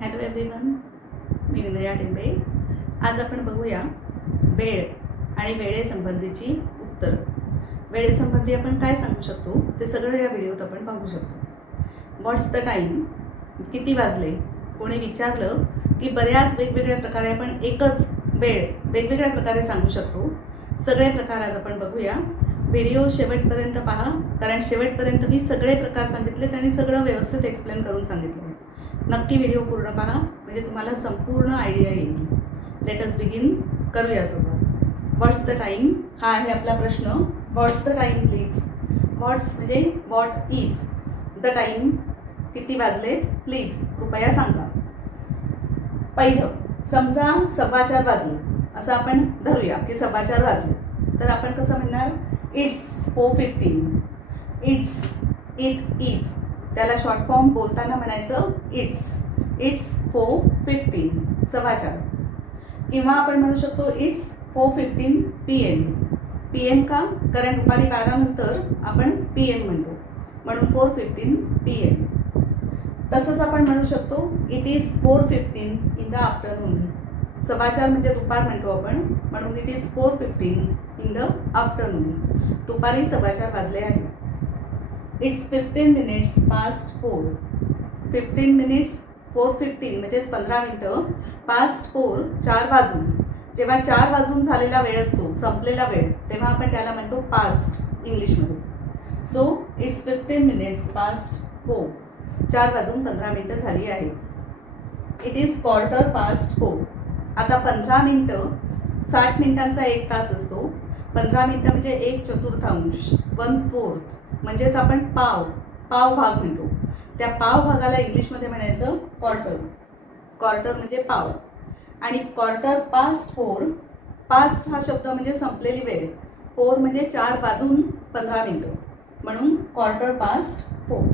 Hello everyone मी विनया टिंबे. आज आपण बघूया वेळ आणि वेळेसंबंधीची उत्तर. वेळेसंबंधी आपण काय सांगू शकतो? ते सगळं या व्हिडिओत आपण पाहू शकतो. व्हॉट्स द टाईम किती वाजले? कोणी विचारलं की बऱ्याच वेगवेगळ्या प्रकारे आपण एकच वेळ वेगवेगळ्या प्रकारे सांगू शकतो? सगळे प्रकार आज आपण बघूया. व्हिडिओ शेवटपर्यंत पहा कारण शेवटपर्यंत मी सगळे प्रकार सांगितलेत आणि सगळं व्यवस्थित एक्सप्लेन करून सांगितलं. नक्की व्हिडिओ पूर्ण पहा. म्हणजे तुम्हाला संपूर्ण आयडिया येईल. लेटस बिगिन करूया सुरुवात. व्हॉट्स द टाईम हा आहे आपला प्रश्न. What's the time please what's म्हणजे व्हॉट इज द टाईम किती वाजले? प्लीज कृपया सांगा. पहिलं समजा सव्वाचार वाजले. असं आपण धरूया की सव्वाचार वाजले. तर आपण कसं म्हणणार? It's four fifteen it's it is त्याला शॉर्ट फॉर्म बोलताना म्हणायचं इट्स इट्स फो फिफ्टीन सव्वाचार किंवा आपण म्हणू शकतो it's four fifteen P M P M का? कारण दुपारी बारानंतर आपण पी एम म्हणतो. म्हणून फोर फिफ्टीन पी एम तसंच आपण म्हणू शकतो it is four fifteen in the afternoon सव्वाचार म्हणजे दुपार म्हणतो आपण. म्हणून it is four fifteen in the afternoon दुपारी सभाचार वाजले आहे. It's fifteen minutes past four fifteen minutes four fifteen म्हणजेच पंधरा मिनटं पास्ट फोर चार वाजून. जेव्हा चार वाजून झालेला वेळ असतो संपलेला वेळ तेव्हा आपण त्याला म्हणतो पास्ट इंग्लिशमध्ये so it's fifteen minutes past four चार वाजून पंधरा मिनटं झाली आहे it is quarter past four आता पंधरा मिनटं साठ मिनिटांचा एक तास असतो. पंधरा मिनटं म्हणजे एक चतुर्थांश वन फोर्थ म्हणजेच आपण पाव पाव भाग म्हणतो. त्या पाव भागाला इंग्लिशमध्ये म्हणायचं क्वार्टर क्वार्टर म्हणजे पाव. आणि क्वार्टर पास्ट फोर पास्ट हा शब्द म्हणजे संपलेली वेळ. फोर म्हणजे चार वाजून पंधरा मिनटं. म्हणून क्वार्टर पास्ट फोर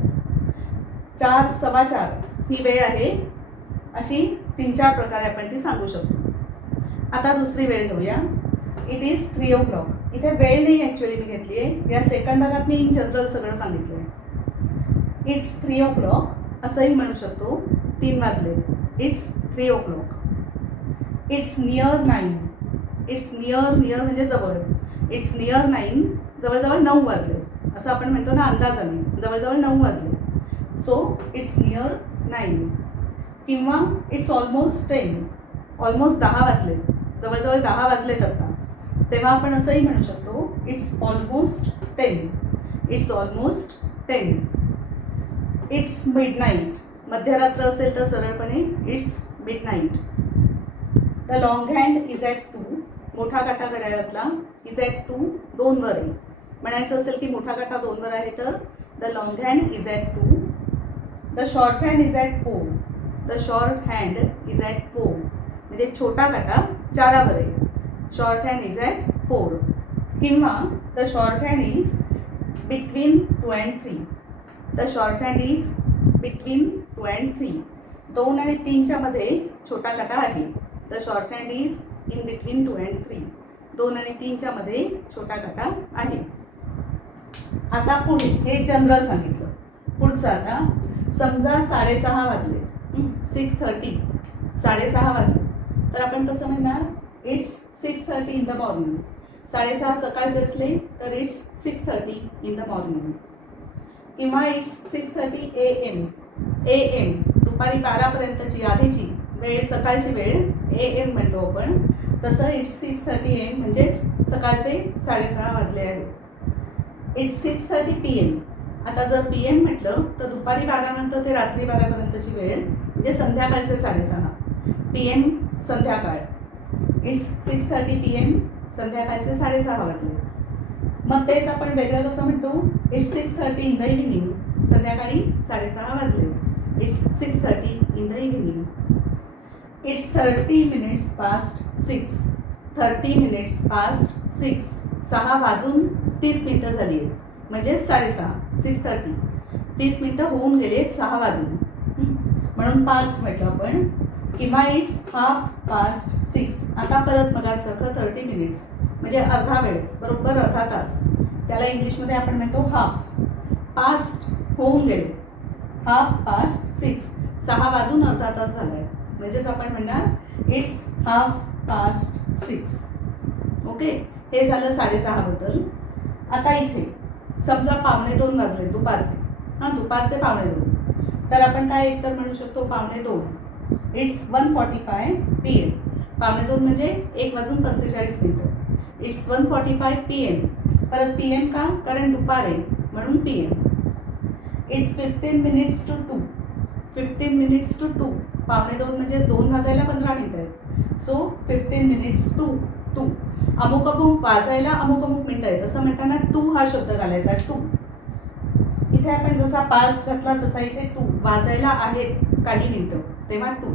चार सव्वा चार ही वेळ आहे. अशी तीन चार प्रकारे आपण ती सांगू शकतो. आता दुसरी वेळ घेऊया. It is three o'clock इथे वेळ नाही ॲक्च्युली मी घेतली. आहे या सेकंड भागात मी इन जनरल सगळं सांगितलं आहे इट्स थ्री ओ क्लॉक असंही म्हणू शकतो. तीन वाजले. It's three o'clock it's near nine it's near near म्हणजे जवळ. इट्स नियर नाईन जवळजवळ नऊ वाजले. असं आपण म्हणतो ना अंदाजाने. जवळजवळ नऊ वाजले. सो इट्स नियर नाईन किंवा इट्स ऑलमोस्ट टेन ऑलमोस्ट दहा वाजले. जवळजवळ दहा वाजलेत आता. तेव्हा आपण असंही म्हणू शकतो it's almost ten it's almost ten it's midnight मध्यरात्र असेल तर सरळपणे it's midnight the long hand is at two मोठा काटा घड्याळातला इज ॲट टू दोनवर आहे. म्हणायचं असेल की मोठा काटा दोनवर आहे तर the long hand is at two the short hand is at four the short hand is at four म्हणजे छोटा काटा चारावर आहे. Short hand is at four किंवा the short hand is between two and three the short hand is between two and three दोन आणि तीनच्या मध्ये छोटा काटा आहे. The short hand is in between two and three दोन आणि तीनच्या मध्ये छोटा काटा आहे. आता पुढे हे जनरल सांगितलं. पुढचं आता समजा साडेसहा वाजले. सिक्स थर्टी साडेसहा वाजले. तर आपण कसं म्हणणार? It's six thirty in the morning साडेसहा सकाळचे असले तर it's six thirty in the morning किंवा it's six thirty A M A M दुपारी बारापर्यंतची आधीची वेळ सकाळची वेळ ए एम म्हणतो आपण. तसं इट्स सिक्स थर्टी एम म्हणजेच सकाळचे साडेसहा वाजले आहेत it's six thirty P M आता जर पी एम म्हटलं तर दुपारी बारानंतर ते रात्री बारापर्यंतची वेळ म्हणजे संध्याकाळचे साडेसहा. पी एम संध्याकाळ. It's six thirty P M संध्याकाळचे साडेसहा वाजले. मग तेच आपण वेगळं कसं म्हणतो? It's six thirty in the evening संध्याकाळी साडेसहा वाजले. It's six thirty in the evening it's thirty minutes past six thirty minutes past six सहा वाजून तीस मिनटं झाली. आहेत म्हणजेच साडेसहा सिक्स थर्टी तीस मिनटं होऊन गेलेत सहा वाजून. म्हणून पास्ट म्हटलं आपण किंवा इट्स हाफ पास्ट सिक्स. आता परत मगासारखं थर्टी मिनिट्स म्हणजे अर्धा वेळ. बरोबर अर्धा तास. त्याला इंग्लिशमध्ये आपण म्हणतो हाफ. पास्ट होऊन गेले. Half past six. सहा वाजून अर्धा तास झालाय. म्हणजेच आपण म्हणणार it's half past six okay हे झालं साडेसहाबद्दल आता इथे समजा पावणे दोन वाजले दुपारचे. हां दुपारचे पावणे दोन. तर आपण काय एकतर म्हणू शकतो पावणे दोन. It's one forty five P M पावणे दोन म्हणजे एक वाजून पंचेचाळीस मिनटं. It's one forty five P M परत पी एम का? कारण दुपार आहे. म्हणून P M it's fifteen minutes to two fifteen minutes to two पावणे दोन म्हणजे दोन वाजायला पंधरा मिनटं आहेत. So fifteen minutes to two अमुक अमुक वाजायला अमुक अमुक मिनटं आहेत. असं म्हणताना टू हा शब्द घालायचा. टू इथे आपण जसा पास घातला तसा इथे टू वाजायला आहेत. काही मिनटं तेव्हा to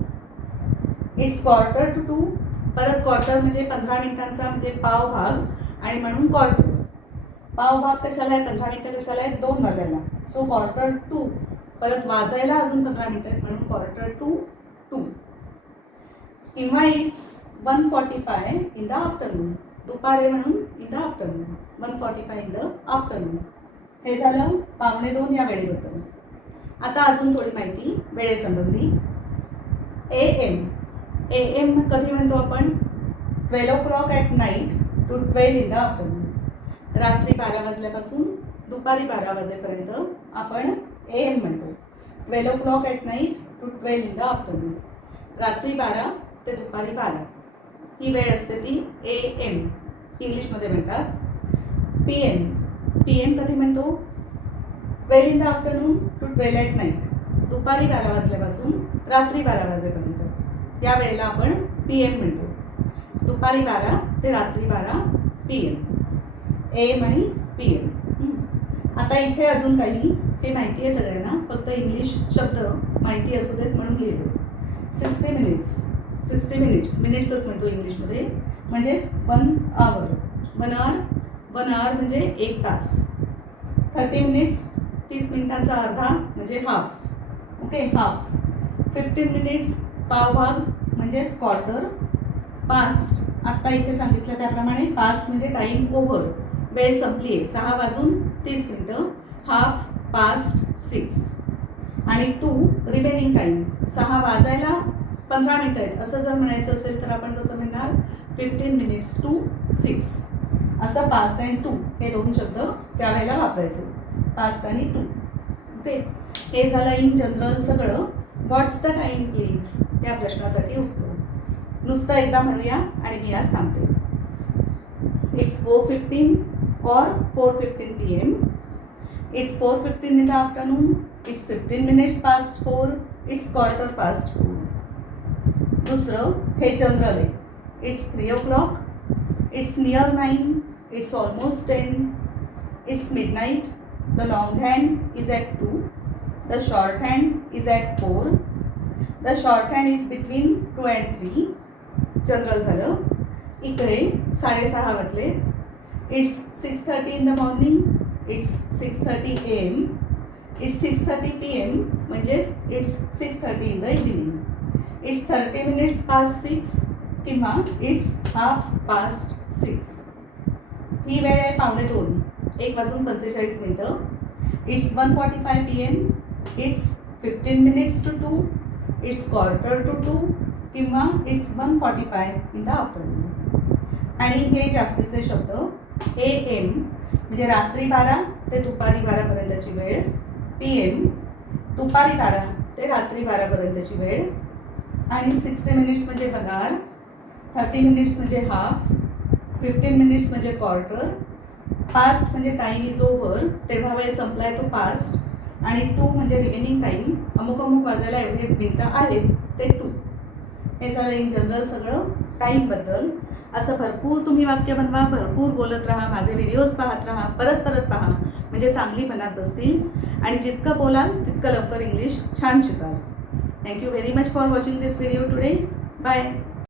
it's quarter to two परत क्वार्टर म्हणजे पंधरा मिनिटांचा म्हणजे पाव भाग आणि म्हणून क्वार्टर पाव भाग कशाला आहे? पंधरा मिनटं कशाला आहेत? दोन वाजायला. सो क्वार्टर टू परत वाजायला अजून पंधरा मिनटं आहेत. म्हणून क्वार्टर टू टू किंवा it's one forty five in the afternoon Dupare म्हणून in the afternoon one forty five in the afternoon हे झालं पावणे दोन या वेळेबद्दल. आता अजून थोडी माहिती वेळेसंबंधी. ए एम ए एम कधी म्हणतो आपण? Twelve o'clock at night to twelve in the afternoon रात्री बारा वाजल्यापासून दुपारी बारा वाजेपर्यंत आपण ए एम म्हणतो. Twelve o'clock at night to twelve in the afternoon रात्री बारा ते दुपारी बारा. ही वेळ असते ती ए एम इंग्लिशमध्ये म्हणतात पी एम पी एम कधी म्हणतो? Twelve in the afternoon to twelve at night दुपारी बारा वाजल्यापासून रात्री बारा वाजेपर्यंत. या वेळेला आपण पी एम म्हणतो. दुपारी बारा ते रात्री बारा पी एम एम आणि पी एम आता इथे अजून काही हे माहिती आहे सगळ्यांना. फक्त इंग्लिश शब्द माहिती असू देत म्हणून लिहिले सिक्स्टी मिनिट्स सिक्स्टी मिनिट्स मिनिट्सच म्हणतो इंग्लिशमध्ये म्हणजेच one hour one hour one hour म्हणजे एक तास. थर्टी मिनिट्स तीस मिनिटाचा अर्धा म्हणजे half okay half fifteen minutes पावभाग म्हणजे म्हणजेच क्वार्टर पास्ट आत्ता इथे सांगितलं त्याप्रमाणे पास्ट म्हणजे टाईम ओव्हर वेळ संपली आहे सहा वाजून तीस मिनटं. हाफ पास्ट सिक्स आणि टू रिमेनिंग टाईम सहा वाजायला पंधरा मिनटं आहेत. असं जर म्हणायचं असेल तर आपण कसं म्हणणार? फिफ्टीन मिनिट्स टू सिक्स असं पास्ट अँड टू हे दोन शब्द त्यावेळेला वापरायचे. पास्ट आणि टू ओके हे झालं इन जनरल सगळं. व्हॉट्स द टाईम प्लीज या प्रश्नासाठी उत्तर. नुसतं एकदा म्हणूया आणि मी आज थांबते. इट्स फोर फिफ्टीन और four fifteen P M it's four fifteen in the afternoon it's fifteen minutes past four it's quarter past four दुसरं हे जनरल आहे. It's three o'clock it's near nine it's almost ten it's midnight the long hand is at two the short hand is at four the short hand is between two and three general झालं. इकडे साडेसहा वाजले. It's six thirty in the morning it's six thirty A M it's six thirty P M म्हणजेच it's six thirty in the evening it's thirty minutes past six किंवा it's half past six ही वेळ आहे पावणे दोन. एक वाजून पंचेचाळीस मिनटं. It's one forty five P M it's fifteen minutes to two it's quarter to two किंवा it's one forty five in the afternoon आणि हे जास्तीचे शब्द ए एम म्हणजे रात्री बारा ते दुपारी बारापर्यंतची वेळ. पी एम दुपारी बारा ते रात्री बारापर्यंतची वेळ. आणि सिक्स्टी मिनिट्स म्हणजे पगार थर्टी मिनिट्स म्हणजे हाफ फिफ्टीन मिनिट्स म्हणजे क्वार्टर पास्ट म्हणजे टाईम इज ओव्हर तेव्हा वेळ संपलाय तो पास्ट आणि टू म्हणजे रिमेनिंग टाईम अमुक अमुक वाजायला एवढे मिनटं आहेत ते टू हे झालं इन जनरल सगळं टाईमबद्दल असं भरपूर तुम्ही वाक्य बनवा भरपूर बोलत राहा माझे व्हिडिओज पाहत राहा परत परत पहा. म्हणजे चांगली मनात बसतील. आणि जितकं बोलाल तितकं लवकर इंग्लिश छान शिकाल. Thank you very much for watching this video today bye